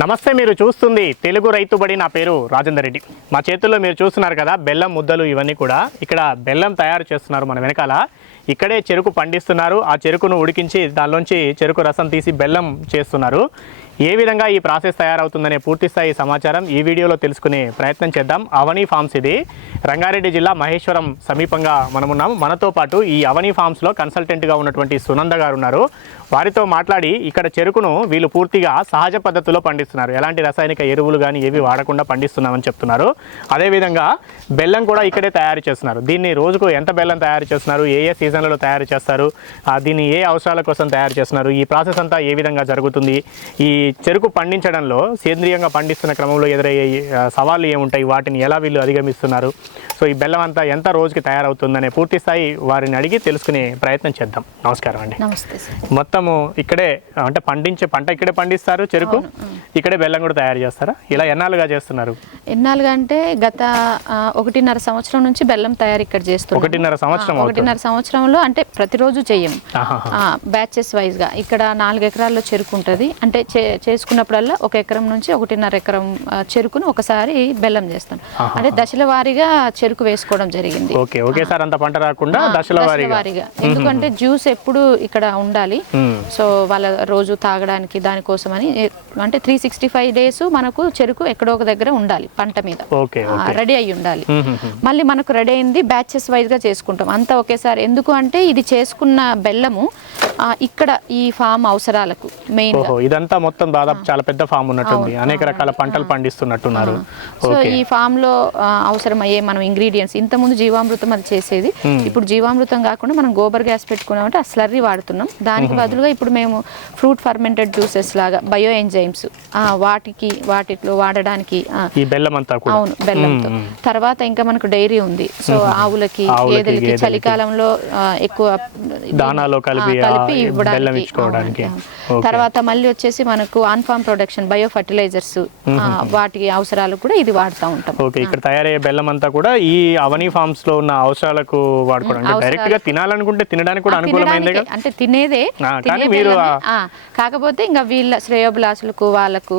నమస్తే, మీరు చూస్తుంది తెలుగు రైతుబడి. నా పేరు రాజేందర్ రెడ్డి. మా చేతుల్లో మీరు చూస్తున్నారు కదా బెల్లం ముద్దలు, ఇవన్నీ కూడా ఇక్కడ బెల్లం తయారు చేస్తున్నారు. మన వెనకాల ఇక్కడే చెరుకు పండిస్తున్నారు. ఆ చెరుకును ఉడికించి దానిలోంచి చెరుకు రసం తీసి బెల్లం చేస్తున్నారు. ఏ విధంగా ఈ ప్రాసెస్ తయారవుతుందనే పూర్తి స్థాయి సమాచారం ఈ వీడియోలో తెలుసుకునే ప్రయత్నం చేద్దాం. అవని ఫార్మ్స్, ఇది రంగారెడ్డి జిల్లా మహేశ్వరం సమీపంగా మనమున్నాం. మనతో పాటు ఈ అవని ఫార్మ్స్లో కన్సల్టెంట్గా ఉన్నటువంటి సునంద గారు ఉన్నారు. వారితో మాట్లాడి ఇక్కడ చెరుకును వీళ్ళు పూర్తిగా సహజ పద్ధతిలో పండిస్తున్నారు. ఎలాంటి రసాయనిక ఎరువులు కానీ ఏవి వాడకుండా పండిస్తున్నామని చెప్తున్నారు. అదేవిధంగా బెల్లం కూడా ఇక్కడే తయారు చేస్తున్నారు. దీన్ని రోజుకు ఎంత బెల్లం తయారు చేస్తున్నారు, ఏ ఏ సీజన్లలో తయారు చేస్తారు, దీన్ని ఏ అవసరాల కోసం తయారు చేస్తున్నారు, ఈ ప్రాసెస్ అంతా ఏ విధంగా జరుగుతుంది, ఈ చెరుకు పండించడంలో సేంద్రియంగా పండిస్తున్న క్రమంలో ఎదురయ్యే సవాళ్ళు ఏముంటాయి, వాటిని ఎలా వీళ్ళు అధిగమిస్తున్నారు, సో ఈ బెల్లం అంతా ఎంత రోజుకి తయారవుతుందనే పూర్తి స్థాయి వారిని అడిగి తెలుసుకునే ప్రయత్నం చేద్దాం. నమస్కారం అండి. నమస్తే సార్. మొత్తము ఇక్కడే అంటే పండించే పంట ఇక్కడే పండిస్తారు, చెరుకు ఇక్కడే బెల్లం కూడా తయారు చేస్తారా? ఇలా ఎన్నాళ్ళుగా చేస్తున్నారు? ఎన్నాళ్ళుగా అంటే గత 1.5 సంవత్సరం నుంచి బెల్లం తయారు ఇక్కడ చేస్తున్నాం. 1.5 సంవత్సరంలో అంటే ప్రతిరోజు చెయ్యం, బ్యాచెస్ వైజ్ గా. ఇక్కడ 4 ఎకరాల్లో చెరుకు ఉంటుంది. అంటే చేసుకున్నప్పుడల్లా 1 ఎకరం నుంచి 1.5 ఎకరం చెరుకును ఒకసారి బెల్లం చేస్తాం. అంటే దశల వారీగా చెరుకు వేసుకోవడం జరిగింది. ఒకేసారి అంత పంట రాకుండా దశల వారీగా. ఎందుకంటే జ్యూస్ ఎప్పుడు ఇక్కడ ఉండాలి. సో వాళ్ళ రోజు తాగడానికి దానికోసమని అంటే 365 days మనకు చెరుకు ఎక్కడో ఒక దగ్గర ఉండాలి, పంట మీద రెడీ అయ్యి ఉండాలి. మళ్ళీ మనకు రెడీ అయింది బ్యాచెస్ వైజ్ గా చేసుకుంటాం, అంతా ఒకేసారి. ఎందుకు అంటే ఇది చేసుకున్న బెల్లము ఇక్కడ ఈ ఫామ్ అవసరాలకు మెయిన్. ఇదంతా మొత్తం దాదాపు చాలా పెద్ద ఫామ్ ఉన్నట్టుంది, అనేక రకాల పంటలు పండిస్తున్నట్టున్నారు. సో ఈ ఫామ్ లో అవసరమయ్యే మనం ఇంగ్రీడియంట్స్, ఇంత ముందు జీవామృతం అది చేసేది, ఇప్పుడు జీవామృతం కాకుండా మనం గోబర్ గ్యాస్ పెట్టుకున్నామంటే ఆ స్లర్రీ వాడుతున్నాం. దానికి బదులుగా ఇప్పుడు మేము ఫ్రూట్ ఫర్మెంటెడ్ జ్యూసెస్ లాగా బయో ఎంజైమ్స్ వాటిలో వాడడానికి ఈ బెల్లం అంతా కూడా. అవును, బెల్లంతో. తర్వాత ఇంకా మనకు డైరీ ఉంది. సో ఆవులకి, గేదెలకి చలికాలంలో ఎక్కువ దానాలో కలిపి ఇవ్వడానికి. తర్వాత మళ్ళీ వచ్చేసి మనకు on farm production bio fertilizers, వాటి అవసరాలు కూడా ఇది వాడుతూ ఉంటాం. ఇక్కడ తయారయ్యే బెల్లం అంతా కూడా ఈ అవని ఫార్మ్స్ లో ఉన్న అవసరాలకు వాడుకోవడానికి. డైరెక్ట్ గా తినాలనుకుంటే తినడానికి కూడా అనుకూలమైంది, అంటే తినేదే. కాకపోతే ఇంకా వీళ్ళ శ్రేయోభిలాసులకు వాళ్ళకు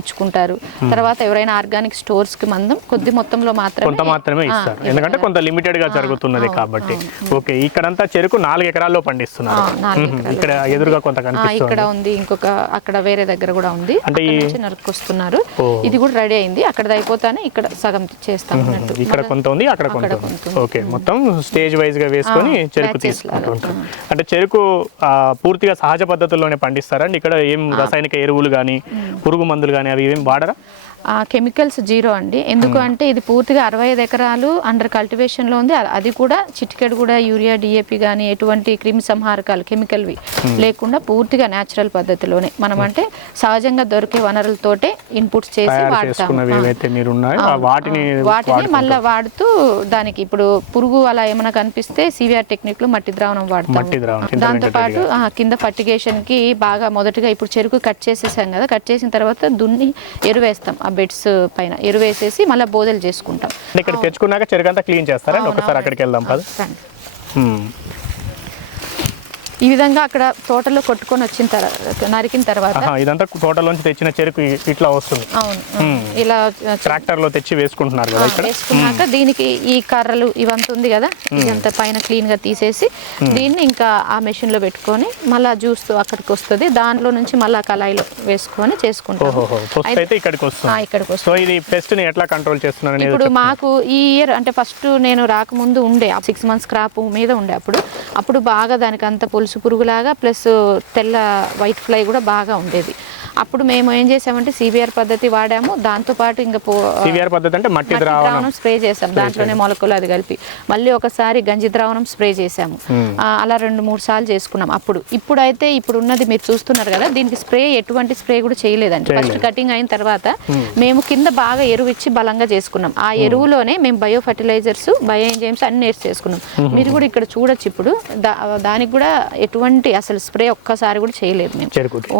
ఇచ్చుకుంటారు. తర్వాత ఎవరైనా ఆర్గానిక్ స్టోర్స్ కి కొద్ది మొత్తంలో మాత్రమే ఇస్తారు, ఎందుకంటే కొంత లిమిటెడ్ గా జరుగుతున్నది కాబట్టి. ఓకే, ఇక్కడంతా చెరుకు 4 ఎకరాల్లో పండిస్తున్నారు. ఇక్కడ ఎదురుగా కొంత కనిపిస్తుంది, ఇక్కడ ఉంది, ఇంకొక అక్కడ వేరే దగ్గర కూడా ఉంది. అంటే నరుకొస్తున్నారు. ఇది కూడా రెడీ అయింది. అక్కడ అయిపోతానే ఇక్కడ సగం చేస్తాం. ఇక్కడ కొంత ఉంది, అక్కడ కొంత ఉంది. ఓకే, మొత్తం స్టేజ్ వైజ్ గా వేసుకొని చెరుకు తీసుకుంటారు. అంటే చెరుకు పూర్తిగా సహజ పద్ధతుల్లోనే పండిస్తారండి. ఇక్కడ ఏం రసాయనిక ఎరువులు కానీ పురుగు మందులు కానీ అవి ఏం వాడరా? కెమికల్స్ జీరో అండి. ఎందుకు అంటే ఇది పూర్తిగా 65 ఎకరాలు అండర్ కల్టివేషన్లో ఉంది. అది కూడా చిటికెడు కూడా యూరియా, డిఏపి కానీ ఎటువంటి క్రిమి సంహారకాలు కెమికల్వి లేకుండా పూర్తిగా న్యాచురల్ పద్ధతిలోనే మనం అంటే సహజంగా దొరికే వనరులతోటే ఇన్పుట్స్ చేసి వాటిని మళ్ళీ వాడుతూ దానికి ఇప్పుడు పురుగు అలా ఏమైనా కనిపిస్తే సివిఆర్ టెక్నిక్ లో మట్టి ద్రావణం వాడతాం. దాంతోపాటు కింద ఫర్టిగేషన్ కి బాగా మొదటిగా ఇప్పుడు చెరుకు కట్ చేసేసాం కదా, కట్ చేసిన తర్వాత దున్ని ఎరువేస్తాం. ఆ బెడ్స్ పైన ఎరువేసేసి మళ్ళీ బోదెలు చేసుకుంటాం. ఇక్కడ తెచ్చుకున్నాక చెరుకు అంతా క్లీన్ చేస్తారా? ఒకసారి అక్కడికి వెళ్దాం పద. ఈ విధంగా అక్కడ తోటలో కొట్టుకొని వచ్చిన తర్వాత నరికిన తర్వాత ఇదంతా తోటలోంచి తెచ్చిన చెరుకు ఇట్లా వస్తుంది. అవును, ఇలా ట్రాక్టర్ లో తెచ్చి వేసుకుంటున్నారు కదా. ఇక్కడ వేసుకున్నాక దీనికి ఈ కర్రలు ఇవంతా ఉంది కదా, ఇదంతా పైన క్లీన్ గా తీసేసి దీన్ని ఇంకా ఆ మెషిన్ లో పెట్టుకొని మళ్ళీ జ్యూస్ అక్కడికి వస్తుంది. దాంట్లో నుంచి మళ్ళీ కళాయిలో వేసుకొని చేసుకుంటాం. ఇక్కడికి వస్తుంది. సో ఇది పెస్ట్ ని ఎట్లా కంట్రోల్ చేస్తున్నారు? ఇప్పుడు మాకు ఈ ఇయర్ అంటే ఫస్ట్ నేను రాకముందు ఉండే 6 months క్రాప్ మీద ఉండే, అప్పుడు బాగా దానికి అంత పులుసు పురుగులాగా ప్లస్ తెల్ల వైట్ ఫ్లై కూడా బాగా ఉండేది. అప్పుడు మేము ఏం చేసామంటే సివిఆర్ పద్ధతి వాడాము. దాంతోపాటు ఇంకా సివిఆర్ పద్ధతి అంటే మట్టి ద్రావణం స్ప్రే చేసాం, దాంట్లోనే మొలకలు అది కలిపి. మళ్ళీ ఒకసారి గంజి ద్రావణం స్ప్రే చేసాము. అలా 2-3 సార్లు చేసుకున్నాం. ఇప్పుడైతే ఇప్పుడు ఉన్నది మీరు చూస్తున్నారు కదా, దీనికి స్ప్రే ఎటువంటి స్ప్రే కూడా చేయలేదండి. ఫస్ట్ కటింగ్ అయిన తర్వాత మేము కింద బాగా ఎరువు ఇచ్చి బలంగా చేసుకున్నాం. ఆ ఎరువులోనే మేము బయో ఫర్టిలైజర్స్, బయో ఎంజైమ్స్ అన్ని వేసి చేసుకున్నాం. మీరు కూడా ఇక్కడ చూడొచ్చు. ఇప్పుడు దానికి కూడా ఎటువంటి అసలు స్ప్రే ఒక్కసారి కూడా చేయలేదు మేము,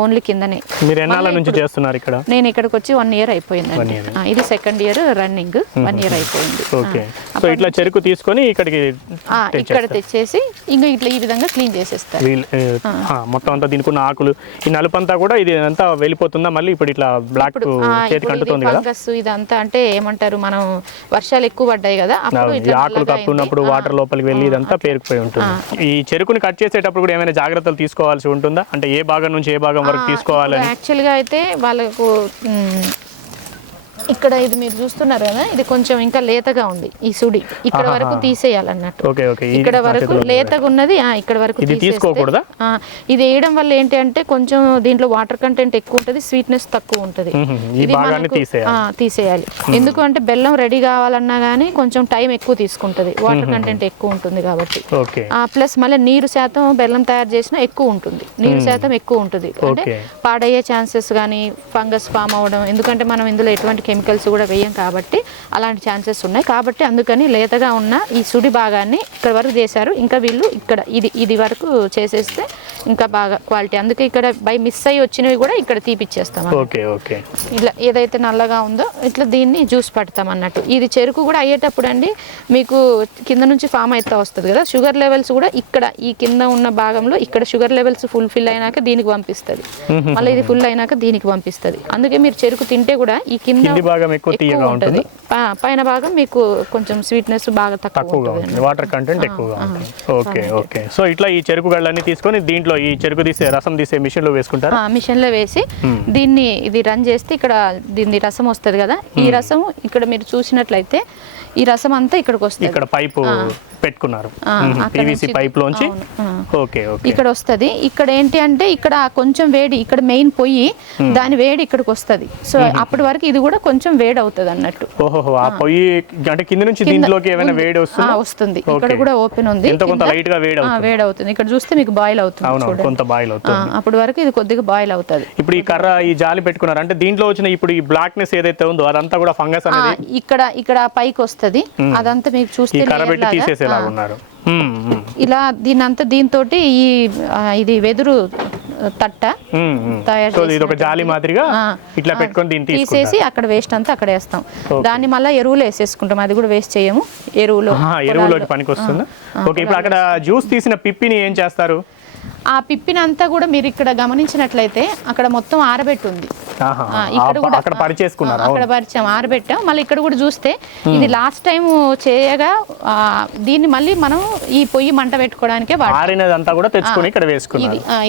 ఓన్లీ కిందనే. ఎన్నాళ్ళ నుంచి చేస్తున్నారు ఇక్కడ? నేను ఇక్కడికి వచ్చి 1 year అయిపోయిందండి. ఇది 2nd year రన్నింగ్, 1 year అయిపోయింది. ఓకే. సో ఇట్లా చెరుకు తీసుకొని ఇక్కడికి ఇక్కడ తెచ్చేసి ఇంకా ఇట్లా ఈ విధంగా క్లీన్ చేసేస్తారు. మొత్తం అంతా దీనికి ఉన్న ఆకులు ఈ నలుపంతా కూడా ఇది అంతా వెళ్ళిపోతుందా మళ్ళీ? ఇప్పుడు ఇట్లా బ్లాక్ చేతికి అంటుతుంది కదా ఫంగస్ ఇదంతా, అంటే ఏమంటారు, మనం వర్షాలు ఎక్కువ పడ్డాయి కదా, అప్పుడు ఆకులు కప్పున్నప్పుడు వాటర్ లోపలికి వెళ్ళి ఇదంతా పేరుకుపోయి ఉంటుంది. ఈ చెరుకుని కట్ చేసేటప్పుడు కూడా ఏమైనా జాగ్రత్తలు తీసుకోవాల్సి ఉంటుందా? అంటే ఏ భాగం నుంచి ఏ భాగం వరకు తీసుకోవాలి? యాక్చువల్గా అయితే వాళ్ళకు ఇక్కడ ఇది మీరు చూస్తున్నారు కదా, ఇది కొంచెం ఇంకా లేతగా ఉంది ఈ సుడి, ఇక్కడ వరకు తీసేయాలన్నట్టు. ఇక్కడ వరకు లేతగా ఉన్నది, ఇక్కడ వరకు తీసుకోకూడదా? ఇది వేయడం వల్ల ఏంటి అంటే కొంచెం దీంట్లో వాటర్ కంటెంట్ ఎక్కువ ఉంటుంది, స్వీట్నెస్ తక్కువ ఉంటుంది. ఇది తీసేయాలి. ఎందుకు అంటే బెల్లం రెడీ కావాలన్నా గానీ కొంచెం టైం ఎక్కువ తీసుకుంటుంది, వాటర్ కంటెంట్ ఎక్కువ ఉంటుంది కాబట్టి. ప్లస్ మళ్ళీ నీరు శాతం బెల్లం తయారు చేసినా ఎక్కువ ఉంటుంది, నీరు శాతం ఎక్కువ ఉంటుంది. అంటే పాడయ్యే ఛాన్సెస్ కానీ ఫంగస్ ఫామ్ అవ్వడం, ఎందుకంటే మనం ఇందులో ఎటువంటి కెమికల్స్ కూడా వేయం కాబట్టి అలాంటి ఛాన్సెస్ ఉన్నాయి. కాబట్టి అందుకని లేతగా ఉన్న ఈ సుడి భాగాన్ని ఇక్కడ వరకు చేశారు. ఇంకా వీళ్ళు ఇక్కడ ఇది వరకు చేసేస్తే ఇంకా బాగా క్వాలిటీ. అందుకే ఇక్కడ బై మిస్ అయ్యి వచ్చినవి కూడా ఇక్కడ తీపిచ్చేస్తాం. ఇలా ఏదైతే నల్లగా ఉందో ఇట్లా దీన్ని జ్యూస్ పడతాం అన్నట్టు. ఇది చెరుకు కూడా అయ్యేటప్పుడు అండి మీకు కింద నుంచి ఫామ్ అయితే వస్తుంది కదా, షుగర్ లెవెల్స్ కూడా ఇక్కడ ఈ కింద ఉన్న భాగంలో ఇక్కడ షుగర్ లెవెల్స్ ఫిల్ అయినాక దీనికి పంపిస్తుంది, మళ్ళీ ఇది ఫుల్ అయినాక దీనికి పంపిస్తుంది. అందుకే మీరు చెరుకు తింటే కూడా ఈ కింద భాగం ఎక్కువ తీయగా ఉంటుంది, పైన భాగం మీకు కొంచెం స్వీట్నెస్ బాగా తక్కువగా ఉంటుంది, వాటర్ కంటెంట్ ఎక్కువగా ఉంటుంది. ఓకే. సో ఇట్లా ఈ చెరుకు గళ్ళని తీసుకొని దీంట్లో ఈ చెరుకు తీసే రసం తీసే మిషన్ లో వేసుకుంటారు. మిషన్ లో వేసి దీన్ని ఇది రన్ చేస్తే ఇక్కడ దీని రసం వస్తుంది కదా, ఈ రసం ఇక్కడ మీరు చూసినట్లయితే ఈ రసం అంతా ఇక్కడికి వస్తుంది. ఇక్కడ పైపు పెట్టుకున్నారు పీవీసీ పైప్ లోంచి. ఓకే ఇక్కడ వస్తుంది. ఇక్కడ ఏంటి అంటే ఇక్కడ కొంచెం వేడి, ఇక్కడ మెయిన్ పొయ్యి, దాని వేడి ఇక్కడికి వస్తుంది. సో అప్పటి వరకు ఇది కూడా కొంచెం వేడి అవుతుంది అన్నట్టు. ఓహో, ఆ పొయ్యి అంటే కింద నుంచి దీంట్లోకి ఏమైనా వేడి వస్తుంది. ఇక్కడ కూడా ఓపెన్ ఉంది, కొంత లైట్ గా వేడి అవుతుంది. ఇక్కడ చూస్తే మీకు బాయిల్ అవుతుంది, కొంత బాయిల్ అవుతుంది. అప్పటి వరకు ఇది కొద్దిగా బాయిల్ అవుతుంది. ఇప్పుడు ఈ కర్ర ఈ జాలి పెట్టుకున్నారు అంటే దీంట్లో వచ్చిన ఇప్పుడు ఈ బ్లాక్నెస్ ఏదైతే ఉందో అదంతా కూడా ఫంగస్ అనేది ఇక్కడ పైకి వస్తుంది. అదంతా మీకు చూస్తే ఇలా దీంతో ఇది వెదురు తట్ట తయారు జాలి మాదిరిగా ఇట్లా పెట్టుకొని దీన్ని తీసేసి అక్కడ వేస్ట్ అంతా అక్కడ వేస్తాం. దాన్ని మళ్ళీ ఎరువులు వేసేసుకుంటాం, అది కూడా వేస్ట్ చేయము. ఎరువులోకి పనికి వస్తుంది. ఓకే, ఇప్పుడు అక్కడ జ్యూస్ తీసిన పిప్పిని ఏం చేస్తారు? ఆ పిప్పినంతా కూడా మీరు ఇక్కడ గమనించినట్లయితే అక్కడ మొత్తం ఆరబెట్టి ఉంది. ఇక్కడ కూడా అక్కడ పరిచాం, ఆరబెట్టాం. మళ్ళీ ఇక్కడ కూడా చూస్తే ఇది లాస్ట్ టైం చేయగా దీన్ని మళ్ళీ మనం ఈ పొయ్యి మంట పెట్టుకోవడానికే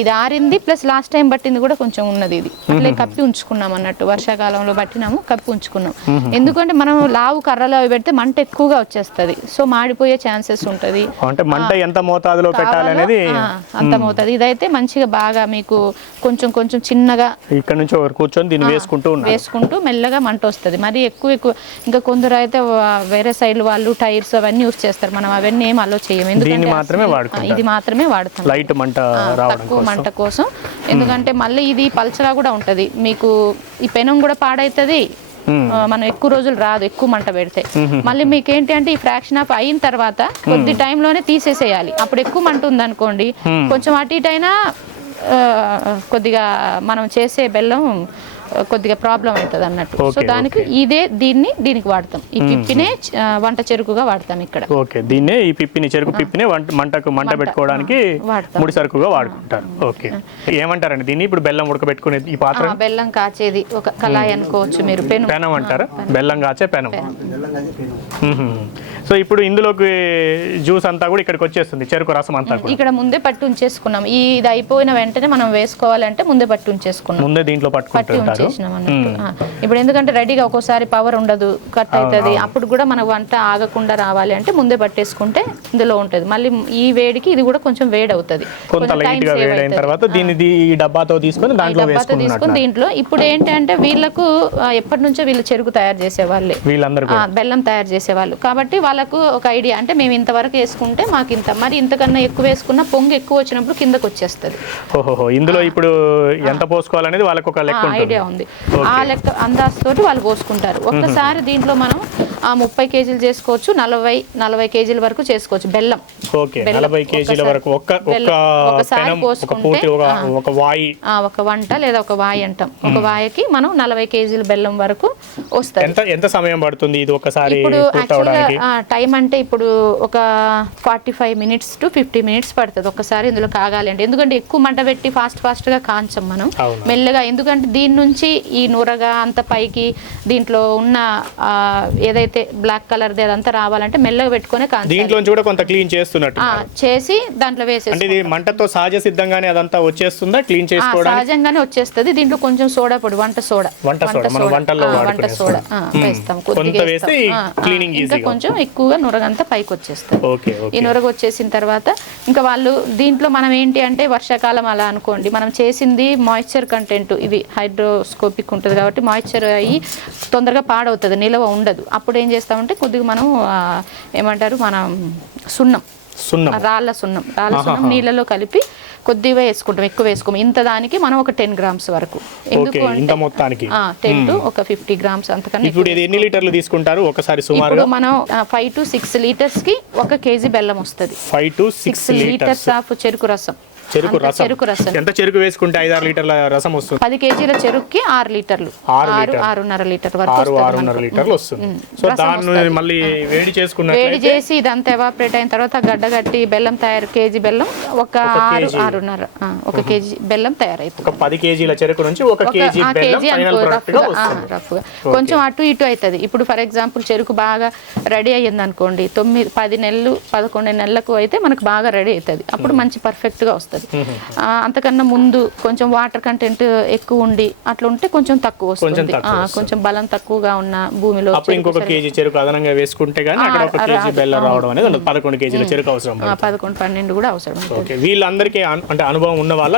ఇది ఆరింది. ప్లస్ లాస్ట్ టైం పట్టింది కూడా కొంచెం ఉన్నది. ఇది అట్లే కప్పి ఉంచుకున్నాం అన్నట్టు, వర్షాకాలంలో పట్టినాము కప్పి ఉంచుకున్నాం. ఎందుకంటే మనం లావు కర్రలు అవి పెడితే మంట ఎక్కువగా వచ్చేస్తుంది, సో మాడిపోయే ఛాన్సెస్ ఉంటుంది. ఎంత మోతాదులో పెట్టాలి అనేది అంత మోతాదు. ఇదైతే మంచిగా బాగా మీకు కొంచెం కొంచెం చిన్నగా ఇక్కడ నుంచి కూర్చొని దీన్ని వేసుకుంటూ మెల్లగా మంట వస్తుంది. మరి ఎక్కువ ఇంకా కొందరు అయితే వేరే సైడ్ వాళ్ళు టైర్స్ అవన్నీ యూస్ చేస్తారు, మనం అవన్నీ ఏం అలో చేయము. ఎందుకంటే ఇది మాత్రమే వాడతాం లైట్ మంట తక్కువ మంట కోసం. ఎందుకంటే మళ్ళీ ఇది పల్చగా కూడా ఉంటది, మీకు ఈ పెనం కూడా పాడైతుంది, మనం ఎక్కువ రోజులు రాదు ఎక్కువ మంట పెడితే. మళ్ళీ మీకు ఏంటి అంటే ఈ ఫ్రాక్షన్ ఆఫ్ అయిన తర్వాత కొద్ది టైంలోనే తీసేసేయాలి. అప్పుడు ఎక్కువ మంట ఉందనుకోండి కొంచెం అటు ఇటు అయినా కొద్దిగా మనం చేసే బెల్లం కొద్దిగా ప్రాబ్లం అవుతుంది అన్నట్టు. సో దానికి దీనికి వాడతాం. ఈ పిప్పినే వంట చెరుకుగా వాడతాం ఇక్కడ. ఓకే, దీన్నే ఈ పిప్పిని చెరుకు పిప్పినే మంట పెట్టుకోవడానికి ముడి సరుకుగా వాడుకుంటారు. ఓకే, ఏమంటారండి దీన్ని? ఇప్పుడు బెల్లం ఉడకబెట్టుకునే ఈ పాత్ర, బెల్లం కాచేది ఒక కళాయి అనుకోవచ్చు మీరు, పెనం అంటారా? బెల్లం కాచే పెనం. సో ఇప్పుడు ఇందులోకి జ్యూస్ అంతా కూడా ఇక్కడికి వచ్చేస్తుంది, చెరుకు రసం అంతా ఇక్కడ ముందే పట్టు ఉంచేసుకున్నాం. ఇది అయిపోయిన వెంటనే మనం వేసుకోవాలంటే ముందే పట్టు ఉంచేసుకున్నాం, ముందే దీంట్లో పట్టుకుంటారు. ఇప్పుడు ఎందుకంటే రెడీగా ఒక్కోసారి పవర్ ఉండదు, కట్ అవుతుంది, అప్పుడు కూడా మన వంట ఆగకుండా రావాలి అంటే ముందే పట్టేసుకుంటే ఇందులో ఉంటుంది. మళ్ళీ ఈ వేడికి ఇది కూడా కొంచెం వేడి అవుతుంది. దీంట్లో ఇప్పుడు ఏంటంటే వీళ్ళకు ఎప్పటి నుంచో వీళ్ళు చెరుకు తయారు చేసేవాళ్ళే, బెల్లం తయారు చేసేవాళ్ళు కాబట్టి వాళ్ళకు ఒక ఐడియా, అంటే మేము ఇంతవరకు వేసుకుంటే మాకు ఇంత, మరి ఇంతకన్నా ఎక్కువ వేసుకున్నా పొంగు ఎక్కువ వచ్చినప్పుడు కిందకు వచ్చేస్తుంది. ఇందులో ఇప్పుడు ఎంత పోసుకోవాలనేది వాళ్ళకు ఒక లెక్క ఐడియా ఉంది. ఆ లెక్క అందాజు తోటి వాళ్ళు పోసుకుంటారు. ఒక్కసారి దీంట్లో మనం 30 కేజీలు చేసుకోవచ్చు, 40 కేజీల వరకు చేసుకోవచ్చు. బెల్లం ఓకే 40 కేజీల వరకు ఒకసారి పోసుకుంటే ఒక వాయి ఒక వంట లేదా ఒక వాయి అంటాం. ఒక వాయకి మనం 40 కేజీల బెల్లం వరకు వస్తుంది. ఎంత సమయం పడుతుంది ఇది ఒకసారి ఇప్పుడు టైం అంటే ఇప్పుడు ఒక 45 మినిట్స్ టు 50 మినిట్స్ పడుతుంది ఒకసారి ఇందులో కాగాలి అంటే. ఎందుకంటే ఎక్కువ మంట పెట్టి ఫాస్ట్ గా కాంచం మనం, మెల్లగా. ఎందుకంటే దీని నుంచి ఈ నూరగా అంత పైకి దీంట్లో ఉన్న ఏదైతే బ్లాక్ కలర్ అదంతా రావాలంటే మెల్లగా పెట్టుకునే కాంచాలి. దీంట్లో కూడా కొంత క్లీన్ చేస్తున్నట్టు చేసి దాంట్లో వేసేసి అంటే ఇది మంటతో సహజ సిద్ధంగానే అదంతా వచ్చేస్తుందా క్లీన్ చేసుకోవడానికి? సహజంగానే వచ్చేస్తుంది. దీంట్లో కొంచెం సోడా పొడి, వంట సోడా వేస్తాం కొద్దిగా, ఇంకా కొంచెం ఎక్కువగా నురగంతా పైకి వచ్చేస్తుంది. ఈ నురగ వచ్చేసిన తర్వాత ఇంకా వాళ్ళు దీంట్లో మనం ఏంటి అంటే వర్షాకాలం అలా అనుకోండి, మనం చేసింది మాయిశ్చర్ కంటెంట్ ఇది హైడ్రోస్కోపిక్ ఉంటుంది కాబట్టి మాయిశ్చర్ అయ్యి తొందరగా పాడవుతుంది, నిలవ ఉండదు. అప్పుడు ఏం చేస్తామంటే కొద్దిగా మనం ఏమంటారు మనం రాళ్ళ సున్నం నీళ్ళలో కలిపి కొద్దిగా వేసుకుంటాం, ఎక్కువ వేసుకోము. ఇంత దానికి మనం ఒక 10 గ్రామ్స్ వరకు, ఎందుకు అంటే 10 to ఒక 50 గ్రామ్స్ అంతకన్నా. ఇప్పుడు ఎన్ని లీటర్లు తీసుకుంటారు ఒకసారి సుమారుగా? ఇప్పుడు మనం 5 to 6 లీటర్స్ కి 1 కేజీ బెల్లం వస్తుంది. 5 to 6 లీటర్స్ ఆఫ్ చెరుకు రసం. ఎంత చెరుకు వేసుకుంటే 5-6 లీటర్ల రసం వస్తుంది? 10 కేజీల చెరుకుకి 6 లీటర్లు, 6.5 లీటర్ వరకు వస్తుంది. సో దాన్ని మళ్ళీ వేడి చేసి ఇదంతా ఎవాపరేట్ అయిన తర్వాత గడ్డగట్టి బెల్లం కేజీ బెల్లం ఒక 6.5 ఒక కేజీ బెల్లం తయారైపోతుంది. 10 కేజీల చెరుకు నుంచి 1 కేజీ రఫ్గా కొంచెం అటు ఇటు అవుతుంది. ఇప్పుడు ఫర్ ఎగ్జాంపుల్ చెరుకు బాగా రెడీ అయ్యింది అనుకోండి, 9-10 నెలలు 11 నెలలకు అయితే మనకు బాగా రెడీ అవుతుంది. అప్పుడు మంచి పర్ఫెక్ట్ గా వస్తుంది. అంతకన్నా ముందు కొంచెం వాటర్ కంటెంట్ ఎక్కువ ఉండి అట్లా ఉంటే కొంచెం తక్కువ వస్తుంది. కొంచెం బలం తక్కువగా ఉన్న భూమిలో ఇంకొక కేజీ చెరుకు అదనంగా వేసుకుంటే గానీ అక్కడ 1 కేజీ బెల్లం రావడం అనేది 11 కేజీల చెరుకు అవసరం. 11-12 కూడా అవసరం. వీళ్ళందరికీ అంటే అనుభవం ఉన్న వాళ్ళ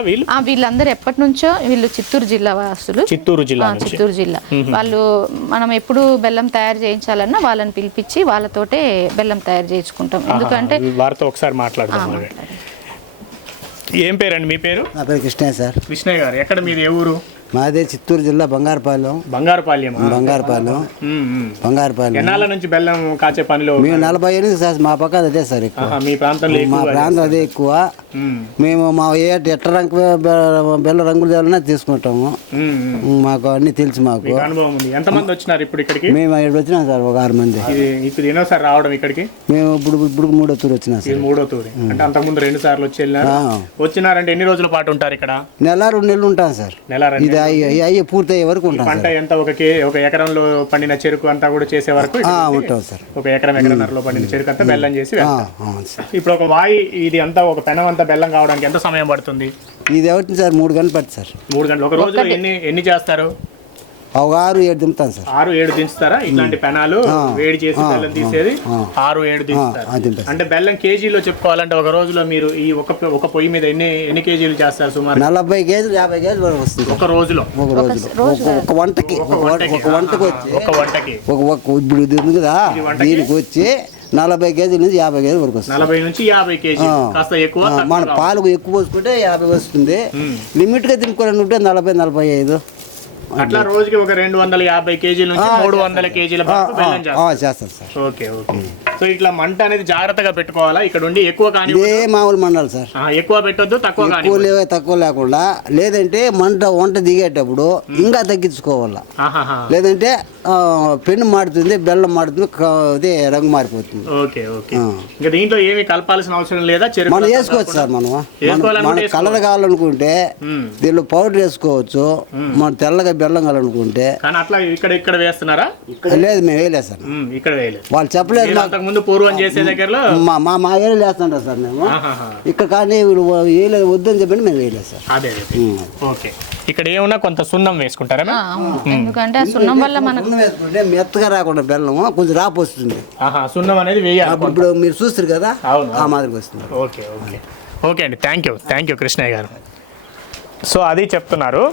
వీళ్ళందరూ ఎప్పటి నుంచో వీళ్ళు చిత్తూరు జిల్లా వాసులు. చిత్తూరు జిల్లా వాళ్ళు మనం ఎప్పుడు బెల్లం తయారు చేయించాలన్నా వాళ్ళని పిలిపించి వాళ్ళతోటే బెల్లం తయారు చేయించుకుంటాం. ఎందుకంటే వారితో ఒకసారి మాట్లాడదాం. ఏం పేరండి మీ పేరు? నా పేరు కృష్ణయ్య సార్. కృష్ణయ్య గారు, ఎక్కడ మీది? ఏ ఊరు? మాదే చిత్తూరు జిల్లా బంగారుపాలెం. ఎన్నాళ్ళ నుంచి బెల్లం కాచే పనిలో? మేము 48 సార్. మా పక్క అదే సార్ ఎక్కువ. మీ ప్రాంతంలో? మా ప్రాంతం అదే ఎక్కువ. మేము మా ఎట్ట రంగు బెల్లం రంగులు తేవాలన్నా తీసుకుంటాము. మాకు అన్ని తెలుసు. మాకు అనుభవం ఉంది. ఎంతమంది వచ్చినారు ఇప్పుడు ఇక్కడికి? మేము ఇక్కడ వచ్చినాం సార్, ఒక 6 మంది. ఇప్పుడు ఎన్నోసారి రావడం ఇక్కడికి? మేము ఇప్పుడు 3వ తూరు వచ్చినా సార్. 3వ తూరు అంటే అంతకుముందు 2 సార్లు వచ్చి వచ్చినారంటే ఎన్ని రోజుల పాటు ఉంటారు ఇక్కడ? నెల 2 నెలలు ఉంటాం సార్. ఇది అయ్యి పూర్తయ్యే వరకు ఉంటాం. పంట ఎంత? ఒక ఎకరంలో పండిన చెరుకు అంతా కూడా చేసే వరకు ఉంటాం సార్. ఒక ఎకరంన్నరలో పండిన చెరుకు అంతా బెల్లం చేసి. ఇప్పుడు ఒక వాయి ఇది అంతా ఒక పెనం అంతా బెల్లం కావడానికి ఎంత సమయం పడుతుంది? ఇది అవుతుంది సార్ 3 గంటలు పడుతుంది సార్. 3 గంటలు. ఒక రోజు ఎన్ని చేస్తారు? ఒక 6-7 దింపుతాను సార్. 6-7 దించుతారా? ఇట్లాంటి పెనాలు వేడి చేసి బెల్లం తీసేది 6-7 దించుతారు. అంటే బెల్లం కేజీలో చెప్పుకోవాలంటే ఒక రోజులో మీరు ఈ ఒక పొయ్యి మీద ఎన్ని కేజీలు చేస్తారు సుమారు? 40 కేజీలు 50 కేజీలు వరకు వస్తుంది ఒక రోజులో. ఒక వంటకి వచ్చి ఇప్పుడు ఇది ఉంది కదా, దీనికి వచ్చి 40 కేజీల నుంచి 50 కేజీల వరకు వస్తుంది. 40 నుంచి 50 కేజీలు. కాస్త ఎక్కువ. మన పాలకు ఎక్కువ పోసుకుంటే 50 వస్తుంది. లిమిట్ గా తినుకోవాలంటే 40-45. అట్లా రోజుకి ఒక 250 కేజీల నుంచి 300 కేజీల వరకు బెల్లం చేస్తారు సార్. ఓకే. సో ఇట్లా మంట అనేది జాగ్రత్తగా పెట్టుకోవాలా? ఇక్కడ ఉండి ఎక్కువ కానీ మామూలు మండాలి సార్. ఎక్కువ పెట్టొద్దు, తక్కువ లేకుండా. లేదంటే వంట దిగేటప్పుడు ఇంకా తగ్గించుకోవాలా. లేదంటే పెన్ను మాడుతుంది, బెల్లం మాడుతుంది, అదే రంగు మారిపోతుంది. ఓకే. ఇంకా దీంట్లో ఏమి కలపాల్సిన అవసరం లేదా? మనం వేసుకోవచ్చు సార్. మనం కలర్ కావాలనుకుంటే దీనిలో పౌడర్ వేసుకోవచ్చు. మనం తెల్లగా బెల్లం కావాలనుకుంటే. అట్లా ఇక్కడ వేస్తున్నారా? లేదు, మేము వేయలేదు సార్. ఇక్కడ వేయలేదు. వాళ్ళు చెప్పలేదు. ముందు పూర్వం చేసే దగ్గరలో మా ఏళ్ళు వేస్తుంటారు సార్. మేము ఇక్కడ కానీ వేయలేదు, వద్దని చెప్పండి మేము వేయలేదు సార్. అదే. ఓకే. ఇక్కడ ఏమన్నా కొంత సున్నం వేసుకుంటారా? ఎందుకంటే సున్నం వల్ల మనకు వేసుకుంటే మెత్తగా రాకుండా బెల్లం కొంచెం రాపు వస్తుంది. సున్నం అనేది వేయాలి. ఇప్పుడు మీరు చూస్తారు కదా, ఆ మాదిరికి వస్తుంది. ఓకే అండి. థ్యాంక్ యూ కృష్ణయ్య గారు. సో అది చెప్తున్నారు.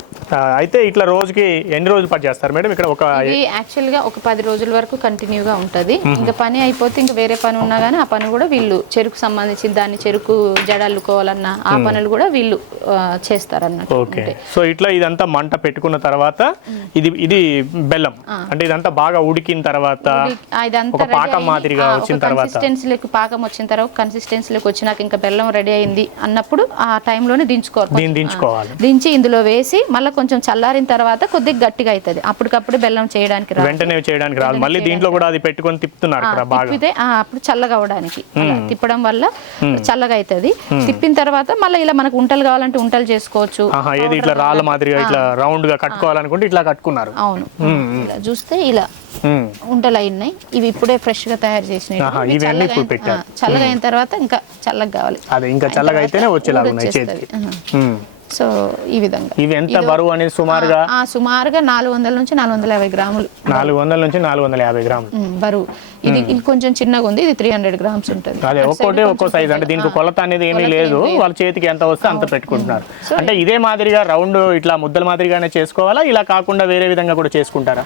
అయితే ఇట్లా రోజుకి ఎన్ని రోజులు పని చేస్తారు మేడం ఇక్కడ? ఇది యాక్చువల్గా ఒక 10 రోజుల వరకు కంటిన్యూగా ఉంటుంది. ఇంకా పని అయిపోతే ఇంకా వేరే పని ఉన్నా కానీ ఆ పని కూడా వీళ్ళు చెరుకు సంబంధించి దాన్ని చెరుకు జడల్లుకోవాలన్నా ఆ పనులు కూడా వీళ్ళు చేస్తారన్నట్టు. ఓకే. సో ఇట్లా ఇదంతా మంట పెట్టుకున్న తర్వాత ఇది బెల్లం అంటే ఇదంతా బాగా ఉడికిన తర్వాత ఇదంతా పాకం మాదిరిగా వచ్చిన తర్వాత కన్సిస్టెన్సీలోకి పాకం వచ్చిన తర్వాత కన్సిస్టెన్సీలోకి వచ్చినాక ఇంకా బెల్లం రెడీ అయింది అన్నప్పుడు ఆ టైంలోనే దించుకోవాలి. దించి ఇందులో వేసి మళ్ళీ కొంచెం చల్లారిన తర్వాత కొద్దిగా గట్టిగా అవుతుంది. అప్పటికప్పుడు బెల్లం చేయడానికి వెంటనే చేయడానికి రాదు. మళ్ళీ దీంట్లో కూడా అది పెట్టుకొని తిప్పుతున్నారు తిప్పితే అప్పుడు చల్లగా అవడానికి తిప్పడం వల్ల చల్లగా అవుతుంది. తిప్పిన తర్వాత మళ్ళీ ఇలా మనకు ఉంటలు కావాలంటే ఉంటలు చేసుకోవచ్చు. ఏది ఇట్లా రాళ్ళ మాదిరిగా ఇట్లా రౌండ్ గా కట్టుకోవాలనుకుంటే ఇట్లా కట్టుకున్నారు. అవును, ఇలా చూస్తే ఇలా ఉంటలు అయినాయి. ఇవి ఇప్పుడే ఫ్రెష్ గా తయారు చేసినాయి. చల్లగా అయిన తర్వాత ఇంకా చల్లగా కావాలి. అదే ఇంకా చల్లగా అయితేనే వచ్చేలాగా ఉన్నాయి చేతికి. సో ఈ విధంగా ఇవి ఎంత బరువు అనేది సుమారుగా? సుమారుగా 400 నుంచి 450 గ్రాములు. 400 నుంచి 450 గ్రాములు బరువు. ఇది కొంచెం చిన్నగా ఉంది. ఇది 300 గ్రామ్స్ ఉంటుంది. అదే ఒక్కో సైజ్. అంటే దీనికి కొలత అనేది ఏమీ లేదు. వాళ్ళ చేతికి ఎంత వస్తే అంత పెట్టుకుంటున్నారు. అంటే ఇదే మాదిరిగా రౌండ్ ఇట్లా ముద్దల మాదిరిగానే చేసుకోవాలా, ఇలా కాకుండా వేరే విధంగా కూడా చేసుకుంటారా?